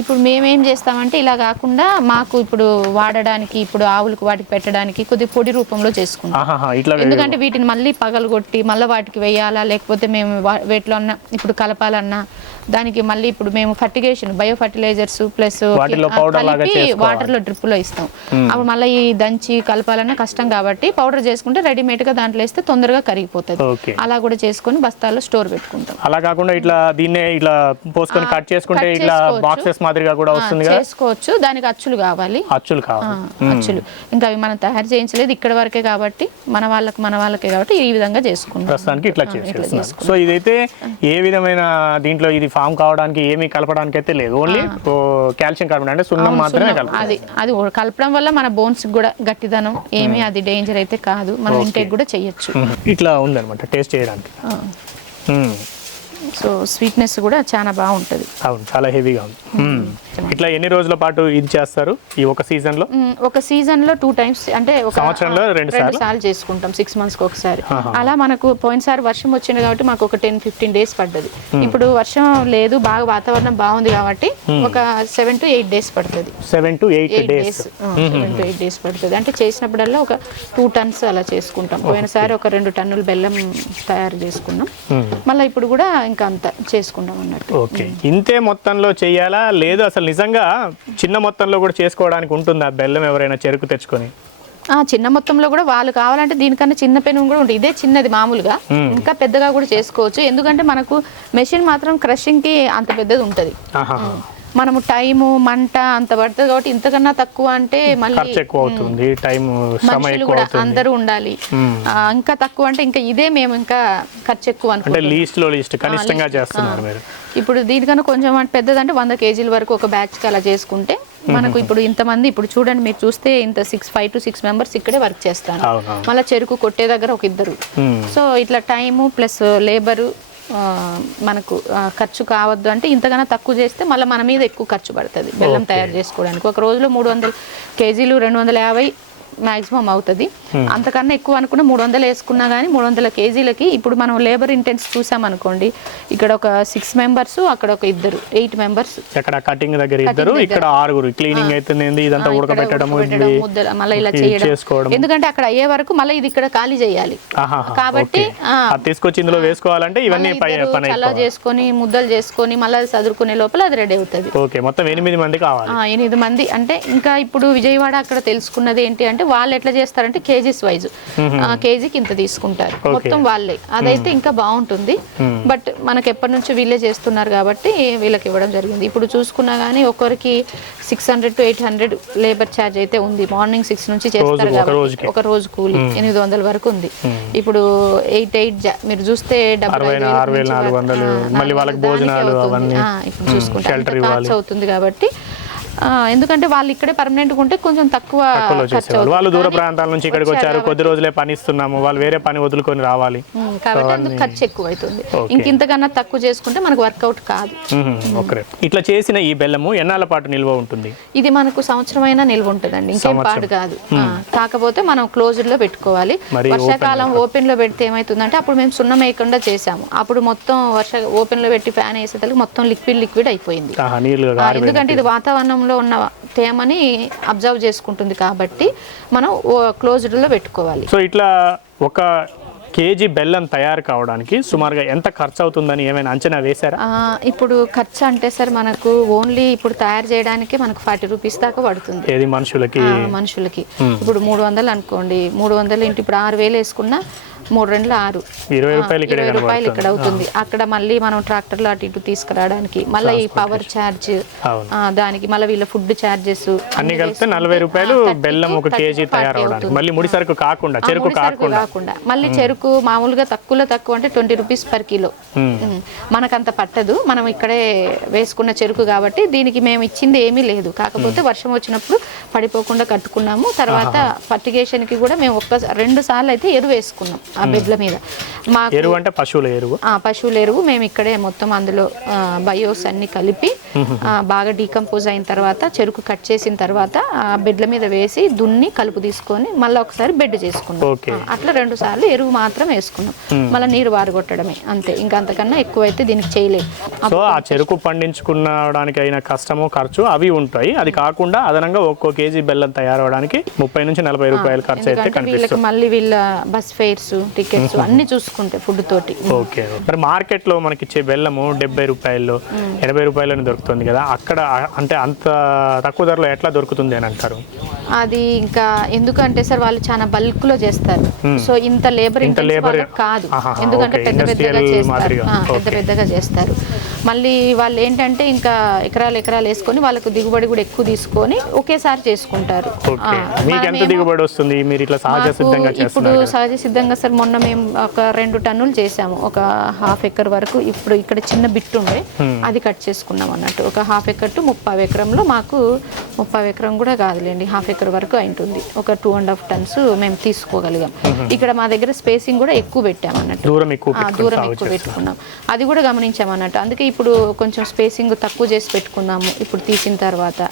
ఇప్పుడు మేమేం చేస్తామంటే ఇలా కాకుండా మాకు ఇప్పుడు వాడడానికి ఇప్పుడు ఆవులకు వాటికి పెట్టడానికి కొద్ది పొడి రూపంలో చేసుకుంటాం. ఎందుకంటే వీటిని మళ్ళీ పగలగొట్టి మళ్ళీ వాటికి వేయాలా, లేకపోతే మేము వేటిలో అన్నా ఇప్పుడు కలపాలన్నా దానికి మళ్ళీ ఇప్పుడు మేము fertigation bio fertilizers plus water లో డ్రిప్ లో ఇస్తాం. అప్పుడు మళ్ళీ ఈ దంచి కలపాలన్నా కష్టం కాబట్టి పౌడర్ చేసుకుంటే రెడీమేడ్ గా దాంట్లో వేస్తే తొందరగా కరిగిపోతుంది. అలా కూడా చేసుకొని బస్తాల్లో స్టోర్ పెట్టుకుంటాం. అలా కాకుండా ఇట్లా దీన్నే ఇట్లా పోసుకొని కట్ చేసుకుంటే ఇట్లా బాక్సెస్ మాదిరిగా కూడా వస్తుంది చేసుకోవచ్చు. దానికి అచ్చులు కావాలి. అచ్చులు ఇంకా అవి మనం తయారు చేయించలేదు ఇక్కడ వరకే కాబట్టి మన వాళ్ళకే కాబట్టి ఈ విధంగా చేసుకుంటాం. ప్రస్తుతానికి ఇట్లా చేస్తున్నారు. సో ఇదైతే ఏ విధమైన దీంట్లో ఇది ఫామ్ కావడానికి ఏమీ కలపడానికి అయితే లేదు. ఓన్లీ కాల్షియం కార్బోనేట్ అంటే సున్నం మాత్రమే కలపాలి. అది కలపడం వల్ల మన బోన్స్ కూడా గట్టిదనం ఏమీ అది డేంజర్ అయితే కాదు. మనం ఇంటేక్ కూడా చేయొచ్చు. ఇట్లా ఉందన్నమాట టేస్ట్ చేయడానికి. సో స్వీట్నెస్ కూడా చాలా బాగుంటుంది. అవును, చాలా హెవీగా ఉంది. ఇట్లా ఎన్ని రోజుల పాటు ఇది చేస్తారు ఈ ఒక సీజన్ లో? ఒక సీజన్ లో 2 టైమ్స్ అంటే ఒక సంవత్సరంలో 2 సార్లు చేసుకుంటాం. 6 months కి ఒకసారి. అలా మనకు పోయినసారి వర్షం వచ్చింది కాబట్టి మాకు ఒక 10-15 days పడ్డది. ఇప్పుడు వర్షం లేదు, బాగా వాతావరణం బాగుంది కాబట్టి ఒక 7 to 8 days పడుతుంది. 7 to 8 days. 7 to 8 days పడుతుంది. అంటే చేసినప్పుడల్లా ఒక 2 tons అలా చేసుకుంటాం. పోయినసారి ఒక 2 టన్నులు బెల్లం తయారు చేసుకున్నాం. మళ్ళీ ఇప్పుడు కూడా ఇంకా అంత చేసుకుంటాం అన్నట్టు. ఓకే, ఇంతే మొత్తంలో చెయ్యాలా లేదు అసలు నిజంగా చిన్న మొత్తంలో కూడా చేసుకోవడానికి ఉంటుందా బెల్లం? ఎవరైనా చెరుకు తెచ్చుకొని చిన్న మొత్తంలో కూడా వాళ్ళు కావాలంటే దీనికన్నా చిన్న పెను కూడా ఉంటుంది. ఇదే చిన్నది మామూలుగా ఇంకా పెద్దగా కూడా చేసుకోవచ్చు. ఎందుకంటే మనకు మెషిన్ మాత్రం క్రషింగ్ కి అంత పెద్దది ఉంటుంది. మనము టైము మంట అంత పడుతుంది కాబట్టి ఇంతకన్నా తక్కువ అంటే మళ్ళీ ఎక్కువ అవుతుంది. టైం మనుషులు కూడా అందరూ ఉండాలి. ఇంకా తక్కువ అంటే ఇంకా ఇదే మేము ఇంకా ఖర్చు ఎక్కువ అనుకుంటున్నాం. కనిష్టంగా చేస్తున్నారు మీరు. ఇప్పుడు దీనికన్నా కొంచెం పెద్దదంటే 100 kg వరకు ఒక బ్యాచ్ కి అలా చేసుకుంటే మనకు ఇప్పుడు ఇంతమంది ఇప్పుడు చూడండి మీరు చూస్తే ఇంత 5 to 6 members ఇక్కడే వర్క్ చేస్తాను. మళ్ళీ చెరుకు కొట్టే దగ్గర ఒక 2. సో ఇట్లా టైము ప్లస్ లేబరు మనకు ఖర్చు కావద్దు అంటే ఇంతకన్నా తక్కువ చేస్తే మళ్ళీ మన మీద ఎక్కువ ఖర్చు పడుతుంది బెల్లం తయారు చేసుకోవడానికి. ఒక రోజులో 300 kgs 250 మాక్సిమం అవుతుంది. అంతకన్నా ఎక్కువ అనుకున్న 300 వేసుకున్నా కానీ 300 kgలకి ఇప్పుడు మనం లేబర్ ఇంటెన్స్ చూసామనుకోండి, ఇక్కడ ఒక 6 members, అక్కడ ఒక 2, 8 members. ఇక్కడ కటింగ్ దగ్గర 2, ఇక్కడ 6. క్లీనింగ్ అవుతుంది, ఇదంతా ఉడకబెట్టడం, మళ్ళీ ఇలా చేయడం. ఎందుకంటే అక్కడ అయ్యే వరకు మళ్ళీ ఇది ఇక్కడ ఖాళీ చేయాలి కాబట్టి తీసుకొచ్చి ఇందులో వేసుకోవాలంటే ఇవన్నీ అలా చేసుకొని ముద్దలు చేసుకొని మళ్ళీ చదువుకునే లోపల అది రెడీ అవుతుంది. ఓకే, మొత్తం 8 మంది కావాలి. 8 మంది అంటే ఇంకా ఇప్పుడు విజయవాడ అక్కడ తెలుసుకున్నది ఏంటి అంటే వాళ్ళు ఎట్లా చేస్తారంటే కేజీస్ వైజ్ కేజీకి ఇంత తీసుకుంటారు మొత్తం వాళ్ళే. అదైతే ఇంకా బాగుంటుంది. బట్ మనకి ఎప్పటి నుంచి వీళ్ళే చేస్తున్నారు కాబట్టి వీళ్ళకి ఇవ్వడం జరిగింది. ఇప్పుడు చూసుకున్నా కానీ ఒక్కరికి 600 to 800 లేబర్ ఛార్జ్ అయితే ఉంది. మార్నింగ్ 6 నుంచి చేస్తారు కాబట్టి ఒక రోజు కూలి 800 వరకు ఉంది. ఇప్పుడు 8 మీరు చూస్తే 60,000 మళ్ళీ వాళ్ళకి భోజనాలు అవన్నీ ఇప్పుడు చూసుకుంటే ఖర్చు అవుతుంది కాబట్టి ఎందుకంటే వాళ్ళు ఇక్కడే పర్మనెంట్గా ఉంటే కొంచెం తక్కువ ఖర్చు అవుతుంది. వాళ్ళు దూర ప్రాంతాల నుంచి ఇక్కడికి వచ్చారు, కొద్ది రోజులే పని ఇస్తున్నాము, వాళ్ళు వేరే పని వదులుకొని రావాలి కాబట్టి అందుకు ఖర్చు ఎక్కువ అవుతుంది. ఇంతకన్నా తక్కువ చేసుకుంటే మనకు వర్కౌట్ కాదు. ఇట్లా చేసిన ఈ బెల్లము ఎన్నాళ్ళ పాటు నిల్వ ఉంటుంది? ఇది మనకు సంవత్సరమైనా నిల్వ ఉంటుందండి, ఇంకేం పాటు కాదు. కాకపోతే మనం క్లోజ్డ్ లో పెట్టుకోవాలి. వర్షాకాలం ఓపెన్ లో పెడితే ఏమైతుందంటే అప్పుడు మేము సున్నం వేయకుండా చేసాము, అప్పుడు మొత్తం ఓపెన్ లో పెట్టి ఫ్యాన్ వేసేసరికి మొత్తం లిక్విడ్ అయిపోయింది. ఎందుకంటే ఇది వాతావరణంలో ఉన్న తేమని అబ్జర్వ్ చేసుకుంటుంది కాబట్టి మనం క్లోజ్డ్ లో పెట్టుకోవాలి. సో ఇట్లా ఒక కేజీ బెల్లం తయారు కావడానికి సుమారుగా ఎంత ఖర్చు అవుతుందని ఏమైనా అంచనా వేశారా? ఇప్పుడు ఖర్చు అంటే సార్ మనకు ఓన్లీ ఇప్పుడు తయారు చేయడానికి మనకు 40 రూపీస్ దాకా పడుతుంది. ఏది మనుషులకి ఇప్పుడు 300 అనుకోండి, 300 ఇంటి ఇప్పుడు 6000 వేసుకున్నా 3 2 6 20 రూపాయలు ఇక్కడ అవుతుంది. అక్కడ మళ్ళీ మనం ట్రాక్టర్లో అటు ఇటు తీసుకురావడానికి మళ్ళీ ఈ పవర్ ఛార్జ్, దానికి మళ్ళీ వీళ్ళ ఫుడ్ ఛార్జెస్ అన్ని కలిపితే 40 రూపాయలు బెల్లం ఒక కేజీ తయారవడానికి. మళ్ళీ ముడి సరుకు కాకుండా, చెరుకు కాకుండా మళ్ళీ చెరుకు మామూలుగా తక్కువ అంటే 20 రూపీస్ పర్ కిలో. మనకంత పట్టదు, మనం ఇక్కడే వేసుకున్న చెరుకు కాబట్టి దీనికి మేము ఇచ్చింది ఏమీ లేదు. కాకపోతే వర్షం వచ్చినప్పుడు పడిపోకుండా కట్టుకున్నాము. తర్వాత ఫర్టిగేషన్ కి కూడా మేము 2 సార్లు అయితే ఎరువు వేసుకున్నాం ఆ బెడ్ల మీద. మాకు ఎరువు అంటే పశువుల ఎరువు మేము ఇక్కడే మొత్తం అందులో బయోస్ అన్ని కలిపి బాగా డీకంపోజ్ అయిన తర్వాత చెరుకు కట్ చేసిన తర్వాత ఆ బెడ్ల మీద వేసి దున్ని కలుపు తీసుకొని మళ్ళీ ఒకసారి బెడ్ చేసుకున్నాం. అట్లా 2 సార్లు ఎరువు మాత్రం వేసుకున్నాం. మళ్ళీ నీరు వారగొట్టడమే అంతే, ఇంకా అంతకన్నా ఎక్కువైతే దీనికి చేయలేదు. సో ఆ చెరుకు పండించుకునడానికి అయిన కష్టము ఖర్చు అవి ఉంటాయి. అది కాకుండా అదనంగా ఒక్కో కేజీ బెల్లం తయారవడానికి 30 నుంచి 40 రూపాయలు ఖర్చు అయితే కనిపిస్తుంది. మళ్ళీ వీళ్ళ బస్ ఫేర్స్, టికెట్స్ అన్ని చూసుకుంటే ఫుడ్ తోటి. ఓకే, మరి మార్కెట్ లో మనకి ఇచ్చే బెల్లము 70 రూపాయలు 80 రూపాయలని దొరుకుతుంది కదా, అక్కడ అంటే అంత తక్కువ ధరలో ఎట్లా దొరుకుతుంది అని అంటారు? అది ఇంకా ఎందుకంటే సార్ వాళ్ళు చాలా బల్క్ లో చేస్తారు. సో ఇంత లేబర్ కాదు, ఎందుకంటే పెద్దగా చేస్తారు. మళ్ళీ వాళ్ళు ఏంటంటే ఇంకా ఎకరాలు వేసుకొని వాళ్ళకు దిగుబడి కూడా ఎక్కువ తీసుకొని ఒకేసారి చేసుకుంటారు. దిగుబడి వస్తుంది మీరు ఇట్లా సహజ సిద్ధంగా ఇప్పుడు సహజ సిద్ధంగా సార్ మొన్న మేము ఒక 2 టన్నులు చేసాము, ఒక 1/2 ఎకర్ వరకు. ఇప్పుడు ఇక్కడ చిన్న బిట్ ఉండే అది కట్ చేసుకున్నాం అన్నట్టు. ఒక 1/2 ఎకర్ టు 30 ఎకరంలో మాకు 30 ఎకరం కూడా కాదులేండి, 1/2 ఎకర్ వరకు అయింటుంది. ఒక 2.5 టన్స్ మేము తీసుకోగలిగాం. ఇక్కడ మా దగ్గర స్పేసింగ్ కూడా ఎక్కువ పెట్టాం అన్నట్టు, దూరం ఎక్కువ పెట్టుకున్నాం. అది కూడా గమనించామన్నట్టు. అందుకే ఇప్పుడు కొంచెం స్పేసింగ్ తక్కువ చేసి పెట్టుకున్నాము ఇప్పుడు తీసిన తర్వాత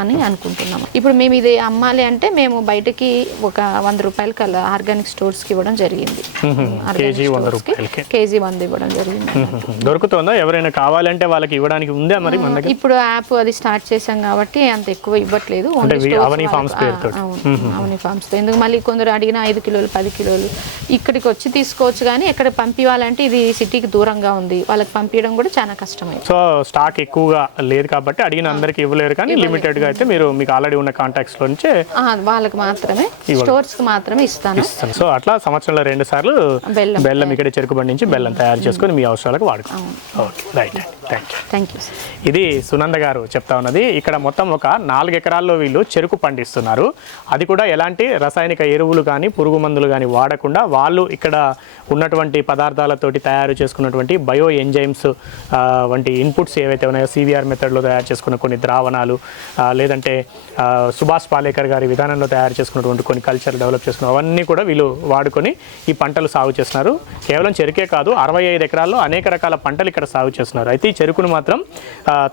అని అనుకుంటున్నాము. ఇప్పుడు మేము ఇది అమ్మాలి అంటే మేము బయటకి ఒక 100 రూపాయలకి అలా ఆర్గానిక్ స్టోర్స్ కి ఇవ్వడం జరిగింది. కేజీ 100 ఇవ్వడం జరిగింది. దొరుకుతుందా? ఎవరైనా కావాలంటే వాళ్ళకి ఇవ్వడానికి ఉందా? మరి ఇప్పుడు యాప్ అది స్టార్ట్ చేసాం కాబట్టి అంత ఎక్కువ ఇవ్వట్లేదు. అవని ఫార్మ్స్ తో ఎందుకు మళ్ళీ కొందరు అడిగిన 5 కిలోలు 10 కిలోలు ఇక్కడికి వచ్చి తీసుకోవచ్చు, కానీ ఎక్కడ పంపించాలంటే ఇది సిటీకి దూరంగా ఉంది, వాళ్ళకి పంపించడం కూడా చాలా కష్టమైంది. సో స్టాక్ ఎక్కువగా లేదు కాబట్టి అడిగిన అందరికి ఇవ్వలేరు, కానీ లిమిటెడ్ గా అయితే మీరు మీకు ఆల్రెడీ ఉన్న కాంటాక్ట్స్ లో నుంచి వాళ్ళకి మాత్రమే, స్టోర్స్ కి మాత్రమే ఇస్తాను. సో అట్లా సంవత్సరంలో 2 సార్లు బెల్లం ఇక్కడ చెరుకు బండి నుంచి బెల్లం తయారు చేసుకొని మీ అవసరాలకు వాడుకోండి. Okay, right, thank you. ఇది సునంద గారు చెప్తా ఉన్నది. ఇక్కడ మొత్తం ఒక 4 ఎకరాల్లో వీళ్ళు చెరుకు పండిస్తున్నారు. అది కూడా ఎలాంటి రసాయనిక ఎరువులు కానీ పురుగు మందులు కానీ వాడకుండా వాళ్ళు ఇక్కడ ఉన్నటువంటి పదార్థాలతోటి తయారు చేసుకున్నటువంటి బయో ఎంజైమ్స్ వంటి ఇన్పుట్స్ ఏవైతే ఉన్నాయో సివిఆర్ మెథడ్లో తయారు చేసుకున్న కొన్ని ద్రావణాలు, లేదంటే సుభాష్ పాలేకర్ గారి విధానంలో తయారు చేసుకున్నటువంటి కొన్ని కల్చర్ డెవలప్ చేసుకున్న అవన్నీ కూడా వీళ్ళు వాడుకొని ఈ పంటలు సాగు చేస్తున్నారు. కేవలం చెరుకే కాదు, 65 ఎకరాల్లో అనేక రకాల పంటలు ఇక్కడ సాగు చేస్తున్నారు. అయితే ఈ చెరుకును మాత్రం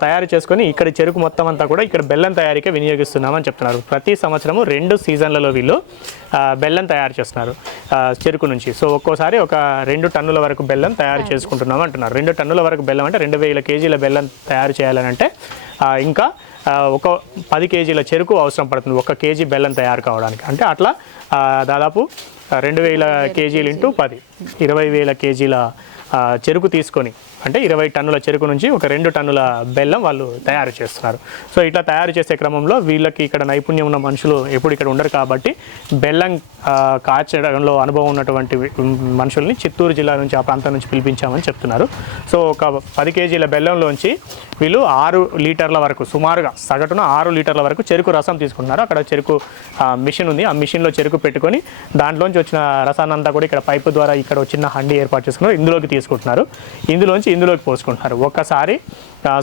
తయారు చేసుకొని ఇక్కడ చెరుకు మొత్తం అంతా కూడా ఇక్కడ బెల్లం తయారీకే వినియోగిస్తున్నామని చెప్తున్నారు. ప్రతి సంవత్సరము 2 సీజన్లలో వీళ్ళు బెల్లం తయారు చేస్తున్నారు చెరుకు నుంచి. సో ఒక్కోసారి ఒక 2 టన్నుల వరకు బెల్లం తయారు చేసుకుంటున్నాం అంటున్నారు. 2 టన్నుల వరకు బెల్లం అంటే 2000 కేజీల బెల్లం తయారు చేయాలని అంటే ఇంకా ఒక 10 కేజీల చెరుకు అవసరం పడుతుంది 1 కేజీ బెల్లం తయారు కావడానికి. అంటే అట్లా దాదాపు 2000 కేజీలు ఇంటూ 10 20,000 కేజీల చెరుకు తీసుకొని అంటే 20 టన్నుల చెరుకు నుంచి ఒక 2 టన్నుల బెల్లం వాళ్ళు తయారు చేస్తున్నారు. సో ఇట్లా తయారు చేసే క్రమంలో వీళ్ళకి ఇక్కడ నైపుణ్యం ఉన్న మనుషులు ఎప్పుడు ఇక్కడ ఉండరు కాబట్టి బెల్లం కాచడంలో అనుభవం ఉన్నటువంటి మనుషుల్ని చిత్తూరు జిల్లా నుంచి ఆ ప్రాంతం నుంచి పిలిపించామని చెప్తున్నారు. సో ఒక 10 కేజీల బెల్లంలోంచి వీళ్ళు 6 లీటర్ల వరకు సుమారుగా సగటున 6 లీటర్ల వరకు చెరుకు రసం తీసుకుంటున్నారు. అక్కడ చెరుకు మిషన్ ఉంది, ఆ మిషన్లో చెరుకు పెట్టుకొని దాంట్లోంచి వచ్చిన రసాన్ని అంతా కూడా ఇక్కడ పైపు ద్వారా ఇక్కడ చిన్న హండి ఏర్పాటు చేసుకున్నారు, ఇందులోకి తీసుకుంటున్నారు. ఇందులోకి పోసుకుంటున్నారు. ఒక్కసారి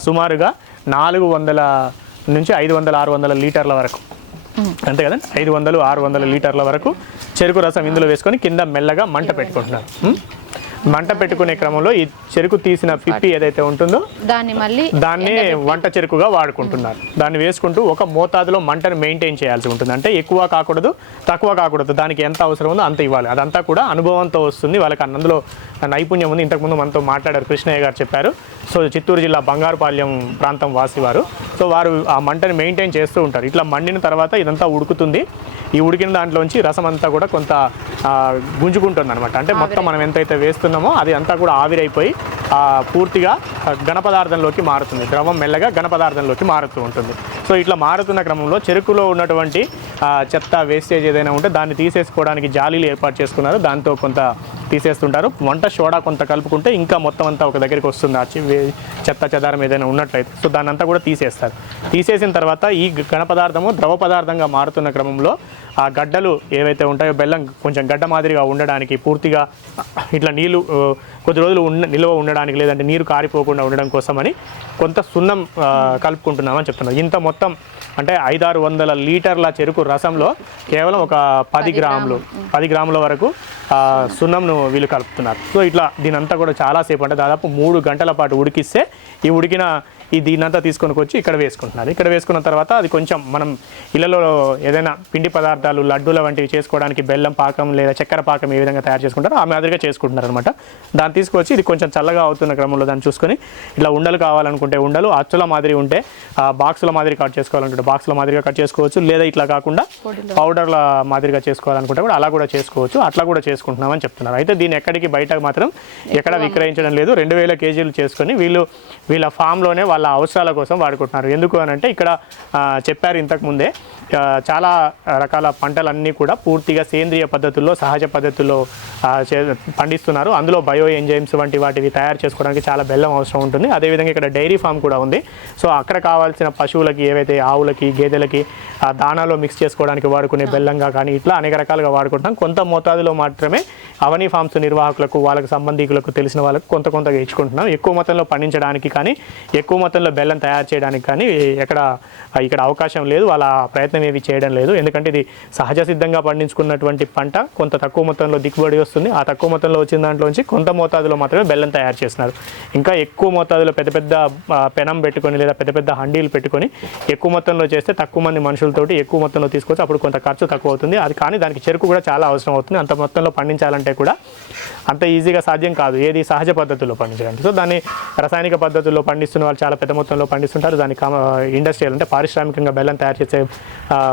సుమారుగా 400 నుంచి 500-600 లీటర్ల వరకు, అంతే కదండి, 500-600 లీటర్ల వరకు చెరుకు రసం ఇందులో వేసుకొని కింద మెల్లగా మంట పెట్టుకుంటున్నారు. మంట పెట్టుకునే క్రమంలో ఈ చెరుకు తీసిన పిప్పి ఏదైతే ఉంటుందో దాన్ని వంట చెరుకుగా వాడుకుంటున్నారు. దాన్ని వేసుకుంటూ ఒక మోతాదులో మంటను మెయింటైన్ చేయాల్సి ఉంటుంది. అంటే ఎక్కువ కాకూడదు, తక్కువ కాకూడదు, దానికి ఎంత అవసరం ఉందో అంత ఇవ్వాలి. అదంతా కూడా అనుభవంతో వస్తుంది, వాళ్ళకి అందులో నైపుణ్యం ఉంది. ఇంతకుముందు మనతో మాట్లాడారు, కృష్ణయ్య గారు చెప్పారు. సో చిత్తూరు జిల్లా బంగారుపాలెం ప్రాంతం వాసివారు. సో వారు ఆ మంటని మెయింటైన్ చేస్తూ ఉంటారు. ఇట్లా మండిన తర్వాత ఇదంతా ఉడుకుతుంది. ఈ ఉడికిన దాంట్లోంచి రసం అంతా కూడా కొంత గుంజుకుంటుంది అనమాట. అంటే మొత్తం మనం ఎంతైతే వేస్తున్నామో అది అంతా కూడా ఆవిరైపోయి పూర్తిగా ఘనపదార్థంలోకి మారుతుంది. ద్రవం మెల్లగా ఘనపదార్థంలోకి మారుతూ ఉంటుంది. సో ఇట్లా మారుతున్న క్రమంలో చెరుకులో ఉన్నటువంటి చెత్త వేస్టేజ్ ఏదైనా ఉంటే దాన్ని తీసేసుకోవడానికి జాలీలు ఏర్పాటు చేసుకున్నారు. దాంతో కొంత తీసేస్తుంటారు. వంట సోడా కొంత కలుపుకుంటే ఇంకా మొత్తం అంతా ఒక దగ్గరికి వస్తుంది. ఆ చెత్త చెదారం ఏదైనా ఉన్నట్లయితే సో దాన్ని అంతా కూడా తీసేస్తారు. తీసేసిన తర్వాత ఈ ఘన పదార్థము ద్రవ పదార్థంగా మారుతున్న క్రమంలో ఆ గడ్డలు ఏవైతే ఉంటాయో బెల్లం కొంచెం గడ్డ మాదిరిగా ఉండడానికి, పూర్తిగా ఇట్లా నీళ్ళు కొద్ది రోజులు నిల్వ ఉండడానికి, లేదంటే నీరు కారిపోకుండా ఉండడం కోసమని కొంత సున్నం కలుపుకుంటున్నామని చెప్తున్నారు. ఇంత మొత్తం అంటే 500-600 లీటర్ల చెరుకు రసంలో కేవలం ఒక 10 గ్రాముల వరకు సున్నంను వీళ్ళు కలుపుతున్నారు. సో ఇట్లా దీనంతా కూడా చాలాసేపు, అంటే దాదాపు 3 గంటల పాటు ఉడికిస్తే ఈ ఉడికిన దీనంతా తీసుకొని వచ్చి ఇక్కడ వేసుకుంటున్నారు. ఇక్కడ వేసుకున్న తర్వాత అది కొంచెం మనం ఇళ్ళలో ఏదైనా పిండి పదార్థాలు, లడ్డూల వంటివి చేసుకోవడానికి బెల్లం పాకం లేదా చక్కెర పాకం ఏ విధంగా తయారు చేసుకుంటారో ఆ మాదిరిగా చేసుకుంటున్నారు అనమాట. దాన్ని తీసుకొచ్చి ఇది కొంచెం చల్లగా అవుతున్న క్రమంలో దాన్ని చూసుకొని ఇట్లా ఉండలు కావాలనుకుంటే ఉండలు, అచ్చుల మాదిరి ఉంటే బాక్సుల మాదిరి కట్ చేసుకోవాలనుకుంటే బాక్సుల మాదిరిగా కట్ చేసుకోవచ్చు. లేదా ఇట్లా కాకుండా పౌడర్ల మాదిరిగా చేసుకోవాలనుకుంటే కూడా అలా కూడా చేసుకోవచ్చు. అట్లా కూడా చేసుకుంటున్నామని చెప్తున్నారు. అయితే దీన్ని ఎక్కడికి బయటకు మాత్రం ఎక్కడ విక్రయించడం లేదు. 2000 కేజీలు చేసుకొని వీళ్ళ ఫామ్లోనే వాళ్ళ అవసరాల కోసం వాడుకుంటున్నారు. ఎందుకు అని అంటే ఇక్కడ చెప్పారు ఇంతకుముందే, చాలా రకాల పంటలన్నీ కూడా పూర్తిగా సేంద్రియ పద్ధతుల్లో, సహజ పద్ధతుల్లో పండిస్తున్నారు. అందులో బయో ఎంజైమ్స్ వంటి వాటివి తయారు చేసుకోవడానికి చాలా బెల్లం అవసరం ఉంటుంది. అదేవిధంగా ఇక్కడ డైరీ ఫామ్ కూడా ఉంది. సో అక్కడ కావాల్సిన పశువులకి, ఏవైతే ఆవులకి, గేదెలకి దానాలో మిక్స్ చేసుకోవడానికి వాడుకునే బెల్లంగా కానీ ఇట్లా అనేక రకాలుగా వాడుకుంటాం. కొంత మోతాదులో మాత్రమే అవనీ ఫామ్స్ నిర్వాహకులకు, వాళ్ళకి సంబంధికులకు, తెలిసిన వాళ్ళకు కొంతగా ఇచ్చుకుంటున్నాం. ఎక్కువ మొత్తంలో పండించడానికి కానీ, ఎక్కువ మొత్తంలో బెల్లం తయారు చేయడానికి కానీ ఇక్కడ అవకాశం లేదు. వాళ్ళ ప్రయత్నం ఏవి చేయడం లేదు. ఎందుకంటే ఇది సహజ సిద్ధంగా పండించుకున్నటువంటి పంట, కొంత తక్కువ మొత్తంలో దిగుబడి వస్తుంది. ఆ తక్కువ మొత్తంలో వచ్చిన దాంట్లోంచి కొంత మోతాదులో మాత్రమే బెల్లం తయారు చేస్తున్నారు. ఇంకా ఎక్కువ మోతాదులో పెద్ద పెనం పెట్టుకొని లేదా పెద్ద హండీలు పెట్టుకొని ఎక్కువ మొత్తంలో చేస్తే తక్కువ మంది మనుషులతోటి ఎక్కువ మొత్తంలో తీసుకొచ్చి అప్పుడు కొంత ఖర్చు తక్కువ అవుతుంది. అది కానీ దానికి చెరుకు కూడా చాలా అవసరం అవుతుంది. అంత మొత్తంలో పండించాలంటే కూడా అంత ఈజీగా సాధ్యం కాదు ఏది సహజ పద్ధతుల్లో పండించడానికి. సో దాన్ని రసాయనిక పద్ధతుల్లో పండిస్తున్న వాళ్ళు చాలా పెద్ద మొత్తంలో పండిస్తుంటారు. దానికి ఇండస్ట్రియల్ అంటే పారిశ్రామికంగా బెల్లం తయారు చేసే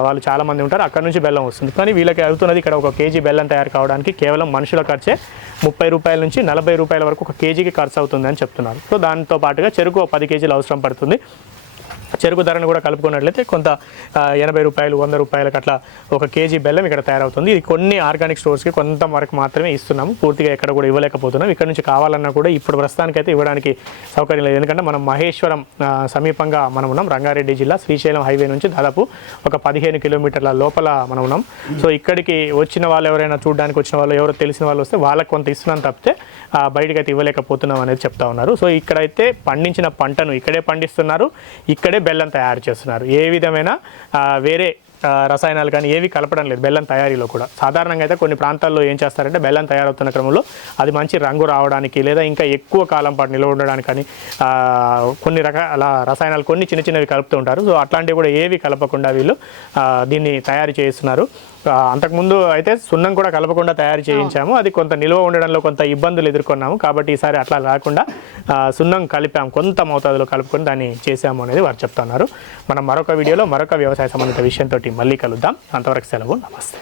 వాళ్ళు చాలామంది ఉంటారు. అక్కడ నుంచి బెల్లం వస్తుంది. కానీ వీళ్ళకి అవుతున్నది ఇక్కడ 1 కేజీ బెల్లం తయారు కావడానికి కేవలం మనుషుల ఖర్చే 30 రూపాయల నుంచి 40 రూపాయల వరకు 1 కేజీకి ఖర్చు అవుతుంది అని చెప్తున్నారు. సో దాంతో పాటుగా చెరుకు 10 కేజీలు అవసరం పడుతుంది. చెరుకు ధరను కూడా కలుపుకున్నట్లయితే కొంత 80 రూపాయలు, 100 రూపాయలకు అట్లా 1 కేజీ బెల్లం ఇక్కడ తయారవుతుంది. ఇది కొన్ని ఆర్గానిక్ స్టోర్స్కి కొంత వరకు మాత్రమే ఇస్తున్నాము. పూర్తిగా ఎక్కడ కూడా ఇవ్వలేకపోతున్నాం. ఇక్కడ నుంచి కావాలన్నా కూడా ఇప్పుడు ప్రస్తుతానికైతే ఇవ్వడానికి సౌకర్యం లేదు. ఎందుకంటే మనం మహేశ్వరం సమీపంగా మనం ఉన్నాం. రంగారెడ్డి జిల్లా శ్రీశైలం హైవే నుంచి దాదాపు ఒక 15 కిలోమీటర్ల లోపల మనం ఉన్నాం. సో ఇక్కడికి వచ్చిన వాళ్ళు, ఎవరైనా చూడడానికి వచ్చిన వాళ్ళు, ఎవరో తెలిసిన వాళ్ళు వస్తే వాళ్ళకి కొంత ఇస్తున్నాం తప్పితే బయటకైతే ఇవ్వలేకపోతున్నాం అనేది చెప్తా ఉన్నారు. సో ఇక్కడైతే పండించిన పంటను ఇక్కడే పండిస్తున్నారు, ఇక్కడే బెల్లం తయారు చేస్తున్నారు. ఏ విధమైన వేరే రసాయనాలు కానీ ఏవి కలపడం లేదు బెల్లం తయారీలో కూడా. సాధారణంగా అయితే కొన్ని ప్రాంతాల్లో ఏం చేస్తారంటే బెల్లం తయారవుతున్న క్రమంలో అది మంచి రంగు రావడానికి లేదా ఇంకా ఎక్కువ కాలం పాటు నిల్వ ఉండడానికి కానీ కొన్ని రకాల రసాయనాలు కొన్ని చిన్నవి కలుపుతూ ఉంటారు. సో అట్లాంటివి కూడా ఏవి కలపకుండా వీళ్ళు దీన్ని తయారు చేస్తున్నారు. అంతకుముందు అయితే సున్నం కూడా కలపకుండా తయారు చేయించాము. అది కొంత నిల్వ ఉండడంలో కొంత ఇబ్బందులు ఎదుర్కొన్నాము. కాబట్టి ఈసారి అట్లా రాకుండా సున్నం కలిపాము, కొంత మోతాదులో కలుపుకొని దాన్ని చేసాము అనేది వారు చెప్తున్నారు. మనం మరొక వీడియోలో మరొక వ్యవసాయ సంబంధిత విషయంతో మళ్ళీ కలుద్దాం. అంతవరకు సెలవు. నమస్తే.